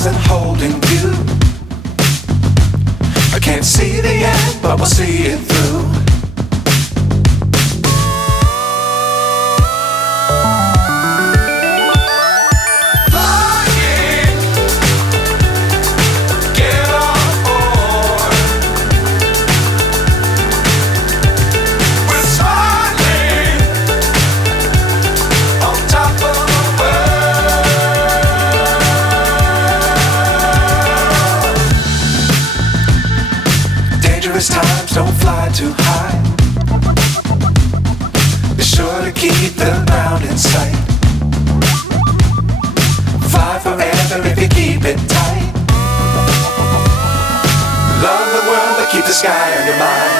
stars and holding you. I can't see the end, but we'll see it through. Times don't fly too high. Be sure to keep the ground in sight. Fly forever if you keep it tight. Love the world but keep the sky on your mind.